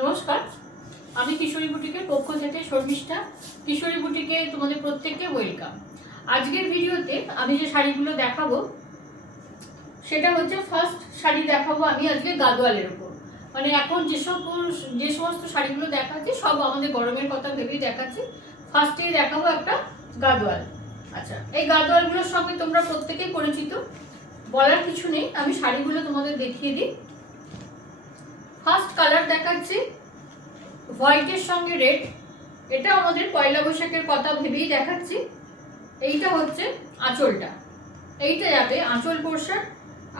নমস্কার, আমি কিশোরী বুটিকের পক্ষ থেকে শর্মিষ্ঠা। কিশোরী বুটিকে তোমাদের প্রত্যেককে ওয়েলকাম। আজকের ভিডিওতে আমি যে শাড়িগুলো দেখাবো সেটা হচ্ছে ফার্স্ট শাড়ি দেখাবো আমি আজকে গাদোয়ালের উপর। মানে এখন যে সমস্ত শাড়িগুলো দেখাচ্ছি সব আমাদের গরমের কথা ভেবেই দেখাচ্ছি। ফার্স্টেই দেখাবো একটা গাদোয়াল। আচ্ছা, এই গাদোয়ালগুলোর সঙ্গে তোমরা প্রত্যেকেই পরিচিত, বলার কিছু নেই। আমি শাড়িগুলো তোমাদের দেখিয়ে দিই। ফার্স্ট কালার দেখাচ্ছি হোয়াইটের সঙ্গে রেড। এটা আমাদের পয়লা বৈশাখের কথা ভেবেই দেখাচ্ছি। এইটা হচ্ছে আঁচলটা, এইটা যাবে আঁচল পোর্শন,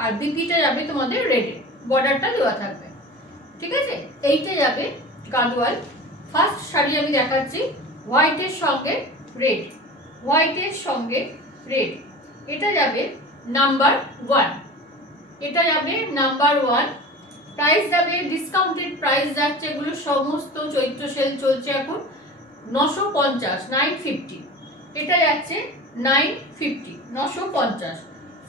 আর বিপিটা যাবে তোমাদের রেডে, বর্ডারটা দেওয়া থাকবে, ঠিক আছে। এইটা যাবে গাদোয়াল। ফার্স্ট শাড়ি আমি দেখাচ্ছি হোয়াইটের সঙ্গে রেড, হোয়াইটের সঙ্গে রেড। এটা যাবে নাম্বার 1, এটা যাবে নাম্বার 1। প্রাইস যাবে ডিসকাউন্টেড প্রাইস যাচ্ছে, এগুলো সমস্ত চৈত্র সেল চলছে এখন 950, 950। এটা যাচ্ছে 950, 950।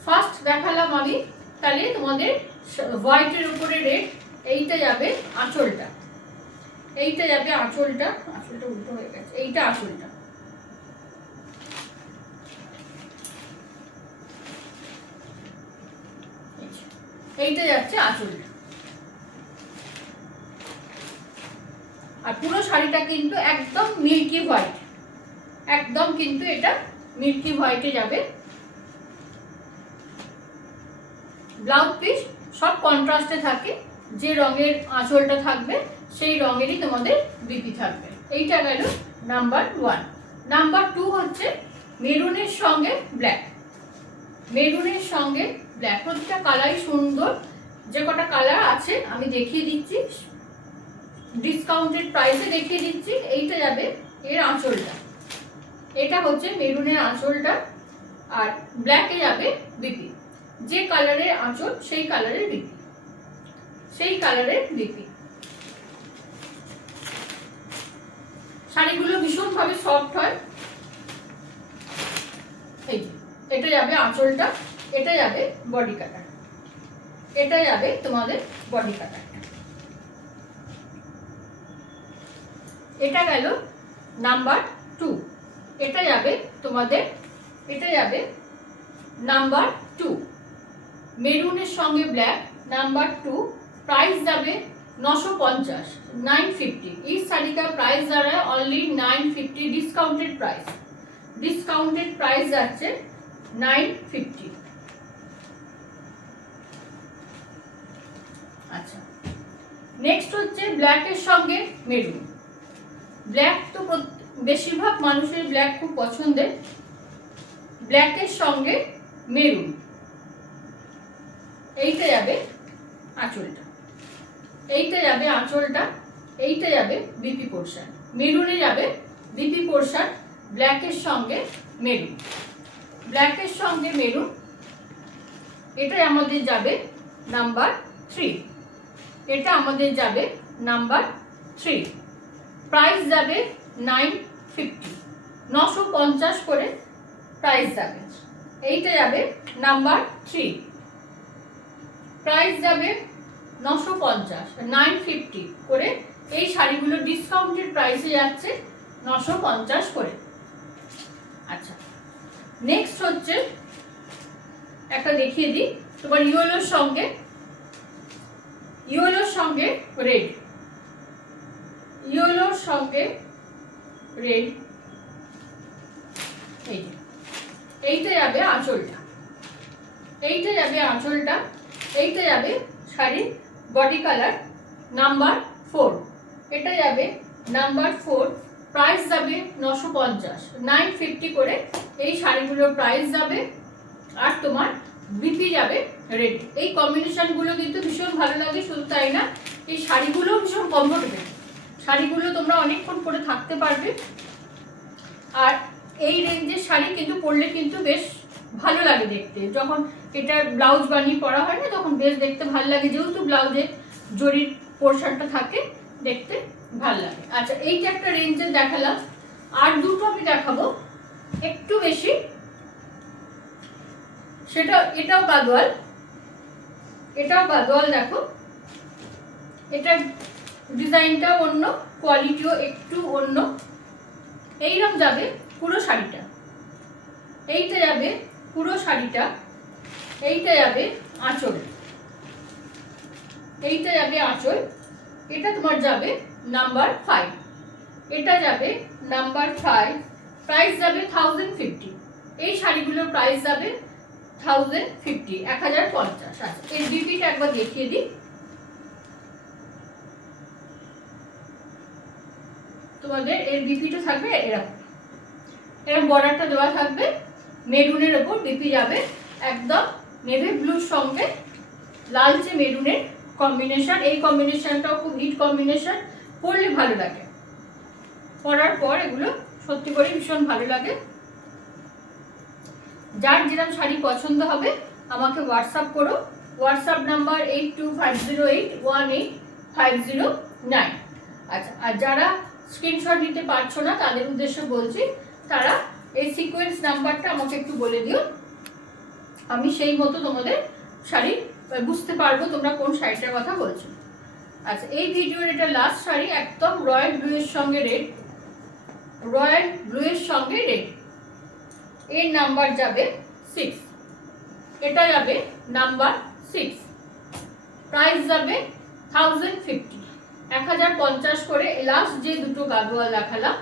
ফার্স্ট দেখালাম আমি, তাহলে তোমাদের হোয়াইটের উপরে রেড। এইটা যাবে আঁচলটা, এইটা যাবে আঁচলটা, আঁচলটা উল্টো হয়ে গেছে, এইটা আঁচলটা। এইটা যাচ্ছে আঁচলটা। আর পুরো শাড়িটা কিন্তু একদম মিল্কি হোয়াইট, একদম কিন্তু এটা মিল্কি হোয়াইটে যাবে। ব্লাউজ পিস সব কন্ট্রাস্টে থাকে, যে রঙের আঁচলটা থাকবে সেই রঙেরই তোমাদের বিপি থাকবে। এইটা গেল নাম্বার 1। নাম্বার 2 হচ্ছে মেরুনের সঙ্গে ব্ল্যাক, মেরুনের সঙ্গে ব্ল্যাক। প্রতিটা কালারই সুন্দর, যে কটা কালার আছে আমি দেখিয়ে দিচ্ছি, ডিসকাউন্টেড প্রাইসে দেখিয়ে দিচ্ছি। এইটা যাবে এর আঁচলটা, এটা হচ্ছে মেরুনের আঁচলটা, আর ব্ল্যাকে যাবে বিপি। যে কালারের আঁচল সেই কালারের বিপি, সেই কালারের বিপি। শাড়িগুলো ভীষণভাবে সফট হয়। এই যে এটা যাবে আঁচলটা, এটা যাবে বডি কাটার, এটা যাবে তোমাদের বডি কাটার। এটা গেল নাম্বার 2, এটা যাবে তোমাদের, এটা যাবে নাম্বার 2, মেরুনের সঙ্গে ব্ল্যাক, নাম্বার 2। प्राइस যাবে 950, 950। इस साड़ी का प्राइस जा रहा है only 950, discounted price, discounted price যাচ্ছে 950। আচ্ছা, নেক্সট হচ্ছে ব্ল্যাকের সঙ্গে মেরুন। ব্ল্যাক তো বেশিরভাগ মানুষের ব্ল্যাক খুব পছন্দের। ব্ল্যাকের সঙ্গে মেরুন, এইটা যাবে আঁচলটা, এইটা যাবে আঁচলটা, এইটা যাবে বিপি পোর্শন। মেরুনে যাবে বিপি পোর্শন, ব্ল্যাকের সঙ্গে মেরুন, ব্ল্যাকের সঙ্গে মেরুন। এটা আমাদের যাবে নাম্বার 3, এটা আমাদের যাবে নাম্বার 3। প্রাইস যাবে 950, 950 করে প্রাইস যাবে। এইটা যাবে নাম্বার 3, প্রাইস যাবে 950, 950 করে। এই শাড়িগুলো ডিসকাউন্টেড প্রাইসে যাচ্ছে 950 করে। আচ্ছা, নেক্সট হচ্ছে একটা দেখিয়ে দিই তোমার ইয়েলোর সঙ্গে, ইয়েলোর সঙ্গে রেড, ইয়েলোর সঙ্গে রেড। এই যে এইটা যাবে আঁচলটা, এইটা যাবে আঁচলটা, এইটা যাবে শাড়ির বডি কালার নাম্বার 4, এটা যাবে নাম্বার 4। প্রাইস যাবে 950, 950 করে এই শাড়িগুলোর প্রাইস যাবে। আর তোমার বিপি যাবে রেড। এই কম্বিনেশনগুলো কিন্তু ভীষণ ভালো লাগে। শুধু তাই না, এই শাড়িগুলো ভীষণ কমফোর্টেবল, শাড়িগুলো তোমরা অনেকক্ষণ পরে থাকতে পারবে। আর এই রেঞ্জের শাড়ি কিন্তু পরলে কিন্তু বেশ ভালো লাগে দেখতে, যখন এটা ব্লাউজ বানিয়ে পরা হয় না তখন বেশ দেখতে ভালো লাগে, যেহেতু ব্লাউজে জরির পোর্শনটা থাকে, দেখতে ভালো লাগে। আচ্ছা, এইটা একটা রেঞ্জের দেখালাম। আর দুটো আমি দেখাবো একটু বেশি, সেটা এটাও গাদোয়াল, এটাও গাদোয়াল। দেখো এটা ডিজাইনটা অন্য, কোয়ালিটিও একটু অন্য। এইরকম যাবে পুরো শাড়িটা, এইটা যাবে পুরো শাড়িটা, এইটা যাবে আঁচল, এইটা যাবে আঁচল। এটা তোমার যাবে নাম্বার 5, এটা যাবে নাম্বার 5। প্রাইস যাবে 1050। এই শাড়িগুলোর প্রাইস যাবে 1050, 1050। আচ্ছা, এর বিপিটা একবার দেখিয়ে দিই। তোমাদের এর বিপিটা থাকবে এরকম, এরকম বর্ডারটা দেওয়া থাকবে, মেরুনের ওপর বিপি যাবে একদম নেভি ব্লুর সঙ্গে লালচে মেরুনের কম্বিনেশন। এই কম্বিনেশনটাও খুব হিট কম্বিনেশন, পরলে ভালো লাগে, পরার পর এগুলো সত্যি করে ভীষণ ভালো লাগে। যার যেরকম শাড়ি পছন্দ হবে আমাকে হোয়াটসঅ্যাপ করো, হোয়াটসঅ্যাপ নাম্বার 8250818509। আচ্ছা, আর যারা স্ক্রিনশট নিতে পারছো না তাদের উদ্দেশ্যে বলছি, তারা এই সিকোয়েন্স নাম্বারটা আমাকে একটু বলে দিও, আমি সেই মতো তোমাদের শাড়ি বুঝতে পারবো তোমরা কোন শাড়িটার কথা বলছো। আচ্ছা, এই ভিডিওর এটা লাস্ট শাড়ি, একদম রয়্যাল ব্লু এর সঙ্গে রেড, রয়্যাল ব্লু এর সঙ্গে রেড। এর নাম্বার যাবে 6, এটা যাবে নাম্বার 6। প্রাইস যাবে 1050, 1050 করে। লাস্ট যে দুটো গাদোয়াল দেখালাম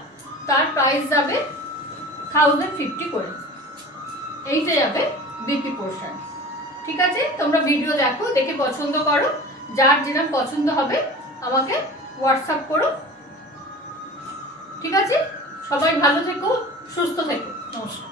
তার প্রাইস যাবে 1050 করে। এইটা যাবে বিপি পোর্শন। ঠিক আছে, তোমরা ভিডিও দেখো, দেখে পছন্দ করো, যার যেরকম পছন্দ হবে আমাকে হোয়াটসঅ্যাপ করো। ঠিক আছে, সবাই ভালো থেকো, সুস্থ থেকো, নমস্কার।